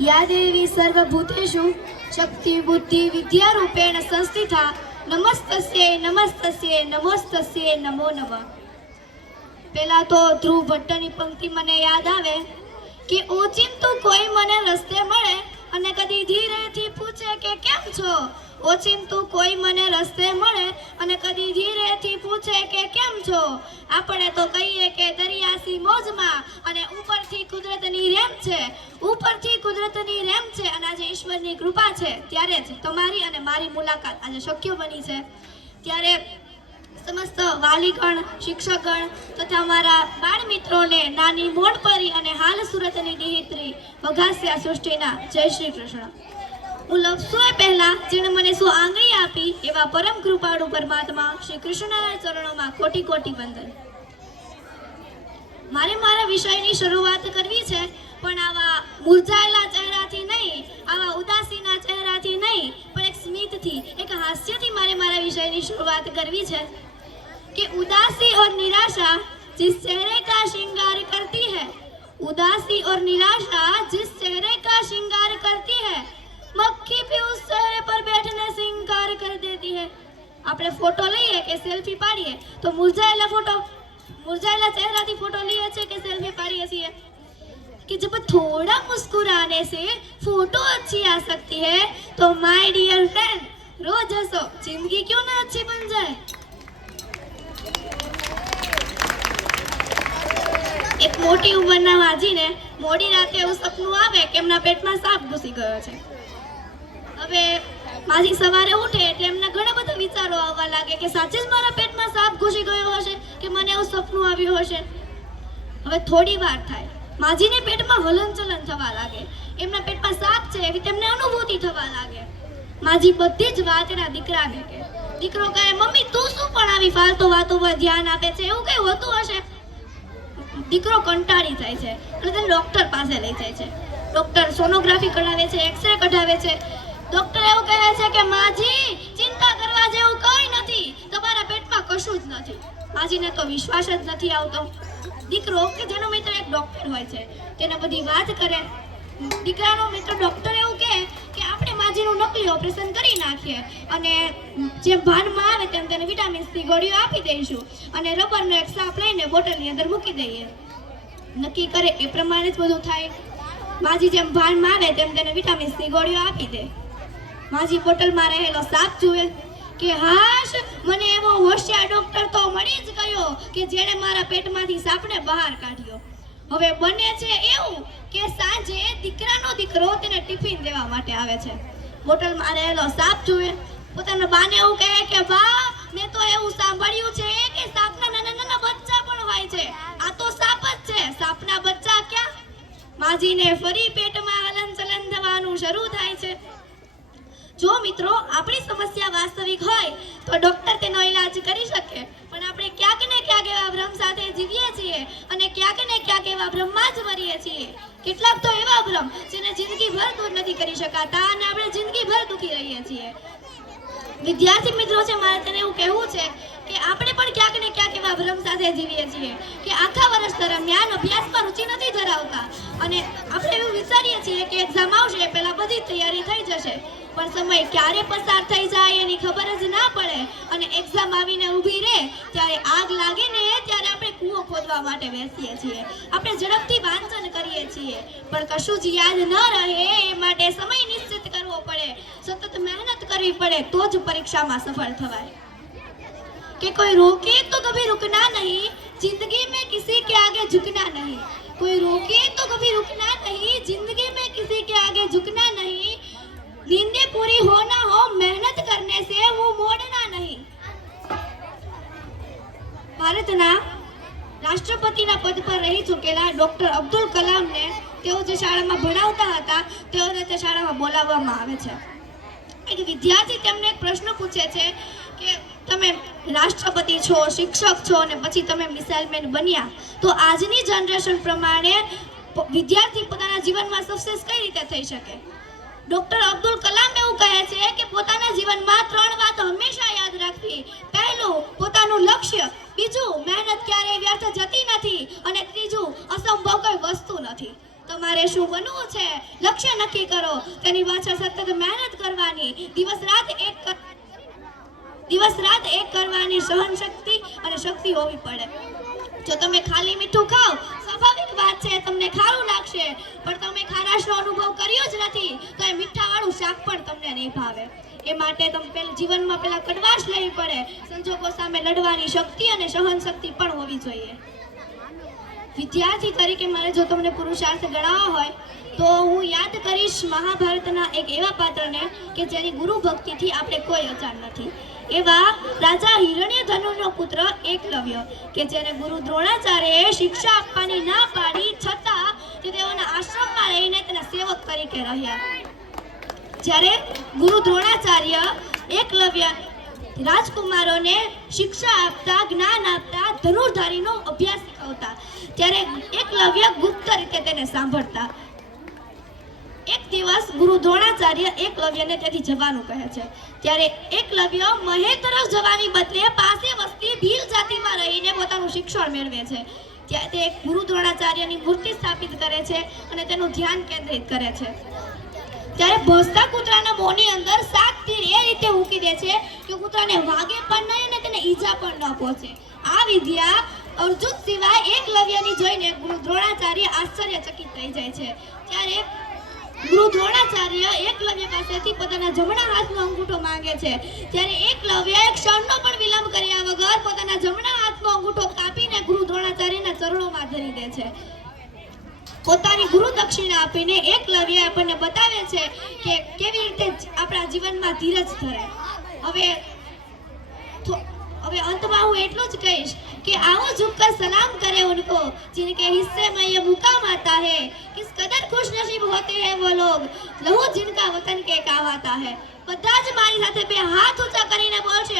या देवी सर्वभूतेषु शक्ति बुद्धि विद्यारूपेण संस्थिता नमस्तस्यै नमस्तस्यै नमोस्तस्यै नमो नमः। પેલા તો ધ્રુવ ભટ્ટની પંક્તિ મને યાદ આવે કે ઓચિંતું કોઈ મને રસ્તે મળે અને કદી ધીરેથી પૂછે કે કેમ છો। ઓચિંતું કોઈ મને રસ્તે મળે અને કદી ધીરેથી પૂછે કે કેમ છો। આપણે તો કહીએ કે દરિયાસી મોજમાં અને ઉપરથી કુદરતની રેમ છે, ઉપરથી કુદરતની રેમ છે અને આજે ઈશ્વરની કૃપા છે ત્યારે જ તમારી અને મારી મુલાકાત આજે શક્ય બની છે। ત્યારે समस्त वालीगण शिक्षकगण तथा मारा बाळ मित्रों ने नानी मोणपरी અને હાલ સુરતની દિહિત્રી વઘાસિયા સૃષ્ટિના જય શ્રી કૃષ્ણ। હું લફસોએ પહેલા જેણે મને સો આંગળી આપી એવા પરમ કૃપાળુ પરમાત્મા શ્રી કૃષ્ણના ચરણોમાં કોટી કોટી વંદન। મારે મારા વિષયની શરૂઆત કરવી છે પણ આવા મુરઝાયેલા ચહેરાથી નહીં, આવા ઉદાસીના ચહેરાથી નહીં, પણ એક સ્મિતથી, એક હાસ્યથી મારે મારા વિષયની શરૂઆત કરવી છે कि उदासी और निराशा जिस चेहरे का श्रृंगार करती है, उदासी और निराशा जिस चेहरे का श्रृंगार करती है, मक्खी भी उस चेहरे पर बैठने से इनकार कर देती है। આપણે ફોટો લઈએ કે સેલ્ફી પાડીએ તો મુરઝાયેલા ચહેરાથી ફોટો લઈએ છે કે સેલ્ફી પાડીએ છીએ कि जब थोड़ा मुस्कुराने से फोटो अच्छी आ सकती है तो माय डियर फ्रेंड रोज हंसो, जिंदगी क्यों ना अच्छी बन जाए। एक मोटी उंमરના માજીને મોડી રાતે એવું સપનું આવે કે એમના પેટમાં સાપ ઘૂસી ગયો છે। હવે માજી સવારે ઉઠે એટલે એમને ઘણા બધા વિચારો આવવા લાગે કે સાચે જ મારા પેટમાં સાપ ઘૂસી ગયો હશે કે મને એવું સપનું આવ્યું હશે। હવે થોડી વાર થાય, માજીને પેટમાં હલનચલન થવા લાગે, એમના પેટમાં સાપ છે એવી તેમને અનુભૂતિ થવા લાગે। માજી બધી જ વાત એના દીકરાને કહે। દીકરો કહે મમ્મી તું શું પણ આવી ફાલતુ વાતો પર ધ્યાન આપે છે, એવું કઈ હોતું હશે। દીકરો કંટાળી જાય છે અને તેને ડોક્ટર પાસે લઈ જાય છે। ડોક્ટર સોનોગ્રાફી કઢાવે છે, એક્સરે કઢાવે છે। ડોક્ટર એવું કહે છે કે માજી ચિંતા કરવા જેવું કંઈ નથી, તમારા પેટમાં કશું જ નથી। માજીને તો વિશ્વાસ જ નથી આવતો। દીકરો કે જેનો મિત્ર એક ડોક્ટર હોય છે તેને બધી વાત કરે। દીકરાનો મિત્ર ડોક્ટર એવું કહે કે આપણે માજીનું નકલી ઓપરેશન કરી નાખીએ અને જેમ ભાનમાં આવે તેમ તેને વિટામિન્સની ગોળીઓ આપી દઈશું અને રબરનો એક સાપ લઈને બોટલની અંદર મૂકી દઈએ। નક્કી કરે એ પ્રમાણે જ બધું થાય। માજી જેમ ભાનમાં આવે તેમ તેને વિટામિન્સની ગોળીઓ આપી દે। માજી બોટલમાં રહેલો સાપ જુએ કે હાશ મને એવો હોશિયાર ડોક્ટર તો મળી જ ગયો કે જેણે મારા પેટમાંથી સાપને બહાર કાઢ્યો। હવે બને છે એવું કે સાંજે દીકરાનો દીકરો તેને ટિફિન દેવા માટે આવે છે। બોટલમાં રહેલો સાપ જુએ, પોતાના બાને એવું કહે કે બા મેં તો એવું સાંભળ્યું છે કે સાપના નાના નાના બચ્ચા પણ હોય છે, આ તો સાપ જ છે, સાપના બચ્ચા ક્યાં। માજીને ફરી પેટમાં હલનચલન થવાનું શરૂ થાય છે। જો મિત્રો આપણી સમસ્યા વાસ્તવિક હોય તો ડોક્ટર તેનો ઈલાજ કરી શકે, પણ આપણે ક્યાંક ને ક્યાંક એવા ભ્રમ સાથે જીવીએ છીએ અને ક્યાંક ને ક્યાંક એવા ભ્રમમાં જ મરીએ છીએ। કેટલાક તો એવા ભ્રમ જેને જિંદગીભર દૂર નથી કરી શકાતા અને આપણે જિંદગીભર દુખી રહીએ છીએ। વિદ્યાર્થી મિત્રો છે મારે તેને એવું કહેવું છે કે આપણે પણ ક્યાંક ને ક્યાંક એવા ભ્રમ સાથે જીવીએ છીએ કે આખા વર્ષ દરમિયાન અભ્યાસમાં રુચિ નથી ધરાવતા અને આપણે એવું વિચારીએ છીએ કે એક્ઝામ આવશે પહેલા બધી તૈયારી થઈ જશે, પણ સમય ક્યારે પસાર થઈ જાય એની ખબર જ ના પડે અને એક્ઝામ આવીને ઊભી રહે ત્યારે આગ લાગે ને ત્યારે આપણે કૂવો ખોદવા માટે બેસીએ છીએ। આપણે ઝડપથી વાંચન કરીએ છીએ પણ કશું જ યાદ ન રહે એ માટે સમય નિશ્ચિત કરવો પડે, સતત મહેનત કરવી પડે તો જ પરીક્ષામાં સફળ થવાય। कि कोई रोके तो कभी रुकना नहीं, जिंदगी में किसी के आगे झुकना नहीं। कोई रोके तो कभी रुकना नहीं, जिंदगी में किसी के आगे झुकना नहीं। नींदें पूरी हो ना हो, मेहनत करने से वो मोड़ना नहीं। ભારતના રાષ્ટ્રપતિના પદ પર રહી ચૂકેલા ડોક્ટર અબ્દુલ કલામને તેઓ જે શાળામાં ભણાવતા હતા તેઓને તે શાળામાં બોલાવવામાં આવે છે। એક વિદ્યાર્થી તેમને એક પ્રશ્ન પૂછે છે કે તમે રાષ્ટ્રપતિ છો, શિક્ષક છો અને પછી તમે મિસાઇલમેન બન્યા તો આજની જનરેશન પ્રમાણે વિદ્યાર્થી પોતાના જીવનમાં સક્સેસ કઈ રીતે થઈ શકે। ડોક્ટર અબ્દુલ કલામ એવું કહે છે કે પોતાના જીવનમાં 3 વાત હંમેશા યાદ રાખવી। પહેલું પોતાનું લક્ષ્ય, બીજું મહેનત ક્યારેય વ્યર્થ જતી નથી અને ત્રીજું અસંભવ કોઈ વસ્તુ નથી। તમારે શું બનવું છે, લક્ષ્ય નક્કી કરો, તેની પાછળ સતત મહેનત કરવાની, દિવસ રાત એક કરવાની સહન શક્તિ અને શક્તિ હોવી પડે. જો તમે ખાલી મીઠું ખાઓ, સ્વાભાવિક વાત છે તમને ખારું લાગશે, પણ તમે ખારાશનો અનુભવ કર્યો જ નથી તો એ મીઠાવાળું શાક પણ તમને નહીં ભાવે. એ માટે તમે જીવનમાં પહેલા કડવાશ લેવી પડે, સંજોગો સામે લડવાની શક્તિ અને સહન શક્તિ પણ હોવી જોઈએ. વિદ્યાર્થી તરીકે મારે જો તમને પુરુષાર્થ ગણાવવા હોય તો હું યાદ કરીશ મહાભારતના એક એવા પાત્રને કે જેની ગુરુ ભક્તિથી આપણે કોઈ અજાણ નથી. એવા રાજા હિરણ્યધનુનો પુત્ર એકલવ્ય કે જેને ગુરુ દ્રોણાચાર્યએ શિક્ષા આપવાની ના પાડી છતાં તે તેઓના આશ્રમમાં રહીને તેના સેવક તરીકે રહ્યા. જ્યારે ગુરુ દ્રોણાચાર્ય એકલવ્ય રાજકુમારોને શિક્ષા આપતા, જ્ઞાન આપતા, ધનુર્ધારીનો અભ્યાસ શીખવતા, ત્યારે એકલવ્ય ગુપ્ત રીતે તેને સાંભળતા. એક દિવસ ગુરુ દ્રોણાચાર્ય એકલવ્યને ત્યાંથી જવાનું કહે છે. ત્યારે એકલવ્ય મહેલ તરફ જવાની બદલે પાસે વસતી ભીલ જાતિમાં રહીને પોતાનું શિક્ષણ મેળવે છે. ત્યાં તે ગુરુ દ્રોણાચાર્યની મૂર્તિ સ્થાપિત કરે છે અને તેનું ધ્યાન કેન્દ્રિત કરે છે. ત્યારે ભસતા કૂતરાના મોંની અંદર 7 તીર એ રીતે મૂકી દે છે કે કૂતરાને વાગે પણ નહીં અને તેને ઈજા પણ ન પહોંચે. આ વિદ્યા અર્જુન સિવાય એકલવ્યની જોઈને ગુરુ દ્રોણાચાર્ય આશ્ચર્યચકિત થઈ જાય છે. ત્યારે ગુરુ દ્રોણાચાર્ય એકલવ્ય પાસેથી પોતાના જમણા હાથનો અંગૂઠો માંગે છે. ત્યારે એકલવ્ય એક ક્ષણનો પણ વિલંબ કર્યા વગર પોતાના જમણા હાથનો અંગૂઠો કાપીને ગુરુ દ્રોણાચાર્યના ચરણોમાં ધરી દે છે. પોતાની ગુરુ દક્ષિણા આપીને એકલવ્ય આપણને બતાવે છે કે કેવી રીતે આપણા જીવનમાં ધીરજ ધરાય. હવે અંતમાં હું એટલું જ કહીશ કે आओ झुककर सलाम करे उनको जिनके हिस्से में ये मुकाम आता है, किस कदर खुश नसीब होते हैं वो लोग लहू जिनका वतन के कहवाता है. બધા જ મારી સાથે બે હાથ ઊંચા કરીને બોલશે